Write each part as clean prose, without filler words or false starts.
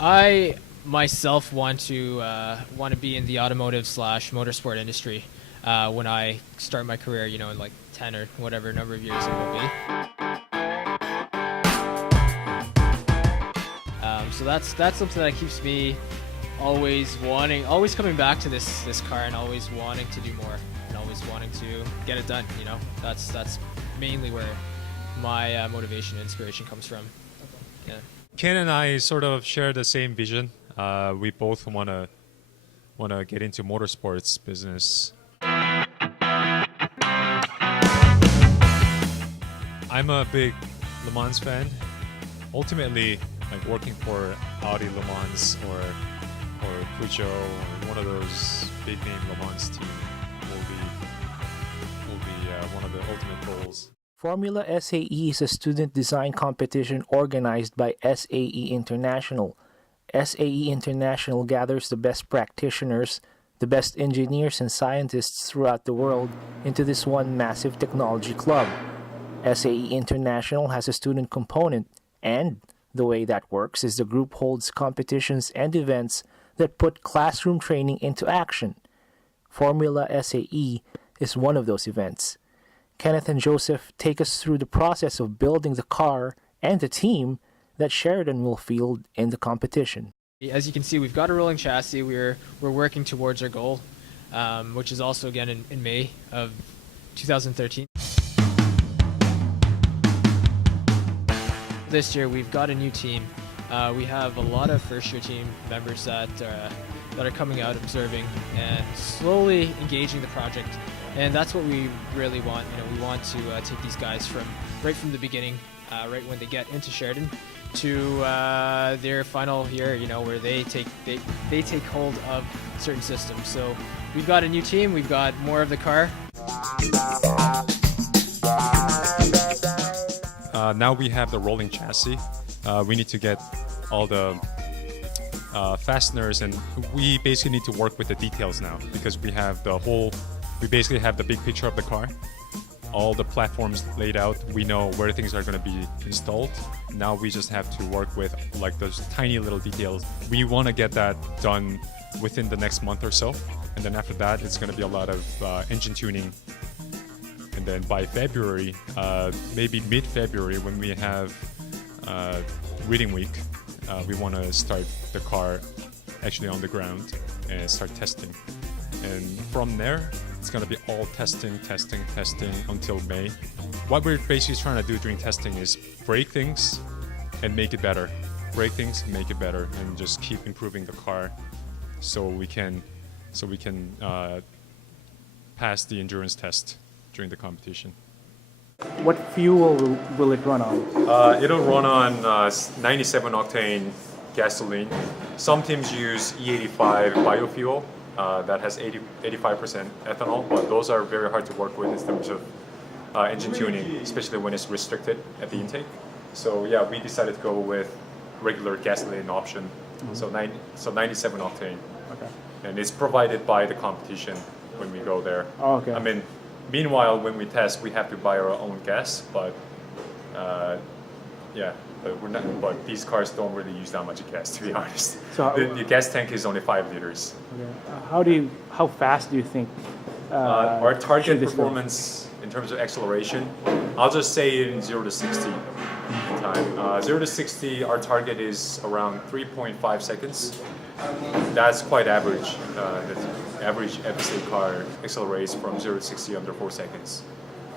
I myself want to be in the automotive slash motorsport industry when I start my career, in like 10 or whatever number of years it will be. So that's something that keeps me always coming back to this car and always wanting to do more and always wanting to get it done. That's mainly where my motivation and inspiration comes from. Yeah. Ken and I sort of share the same vision. We both wanna get into motorsports business. I'm a big Le Mans fan. Ultimately, like working for Audi Le Mans or Peugeot or one of those big name Le Mans team will be one of the ultimate goals. Formula SAE is a student design competition organized by SAE International. SAE International gathers the best practitioners, the best engineers and scientists throughout the world into this one massive technology club. SAE International has a student component, and the way that works is the group holds competitions and events that put classroom training into action. Formula SAE is one of those events. Kenneth and Joseph take us through the process of building the car and the team that Sheridan will field in the competition. As you can see, we've got a rolling chassis. We're working towards our goal, which is also again in May of 2013. This year we've got a new team. We have a lot of first-year team members that are coming out, observing, and slowly engaging the project. And that's what we really want. We want to take these guys right from the beginning, right when they get into Sheridan, to their final year. Where they take hold of certain systems. So we've got a new team. We've got more of the car. Now we have the rolling chassis. We need to get all the fasteners, and we basically need to work with the details now because we basically have the big picture of the car, all the platforms laid out. We know where things are going to be installed. Now we just have to work with like those tiny little details. We want to get that done within the next month or so, and then after that it's going to be a lot of engine tuning. And then by February, maybe mid-February, when we have reading week, we want to start the car actually on the ground and start testing. And from there, it's going to be all testing until May. What we're basically trying to do during testing is break things and make it better. Break things, make it better, and just keep improving the car so we can pass the endurance test during the competition. What fuel will it run on? It'll run on 97 octane gasoline. Some teams use E85 biofuel that has 85% ethanol, but those are very hard to work with in terms of engine tuning, especially when it's restricted at the intake. So yeah, we decided to go with regular gasoline option. Mm-hmm. So 97 octane. Okay. And it's provided by the competition when we go there. Oh, okay. I mean, meanwhile, when we test, we have to buy our own gas, but but these cars don't really use that much gas, to be honest. So the gas tank is only 5 liters. Okay. How fast do you think? Our target performance in terms of acceleration, I'll just say in 0 to 60 time. 0 to 60, our target is around 3.5 seconds. That's quite average. The average FSA car accelerates from 0 to 60 under 4 seconds.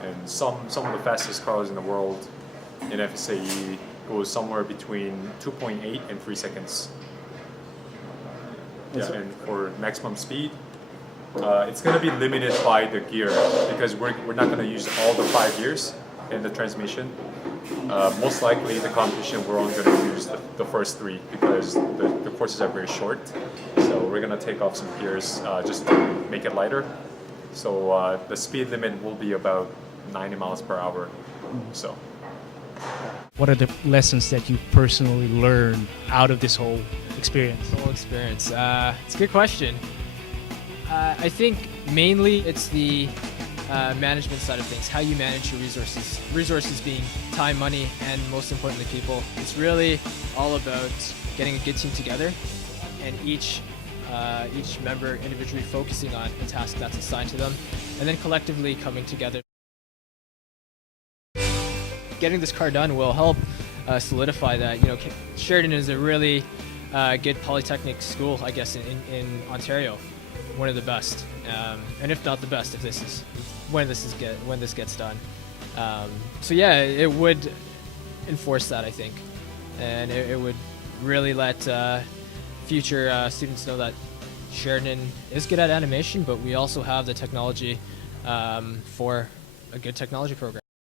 And some of the fastest cars in the world in FSAE goes somewhere between 2.8 and 3 seconds. Yeah, and for maximum speed, it's going to be limited by the gear because we're not going to use all the 5 gears in the transmission. Most likely the competition we're only going to use the first 3 because the courses are very short. So we're going to take off some gears just to make it lighter. So the speed limit will be about 90 miles per hour. So. What are the lessons that you personally learned out of this whole experience? It's a good question. I think mainly it's the management side of things, how you manage your resources being time, money, and most importantly people. It's really all about getting a good team together, and each member individually focusing on a task that's assigned to them, and then collectively coming together. Getting this car done will help solidify that, you know, Sheridan is a really good polytechnic school, I guess, in Ontario, one of the best, and if not the best, if this is when this gets done. So yeah, it would enforce that, I think, and it would really let future students know that Sheridan is good at animation, but we also have the technology for a good technology program.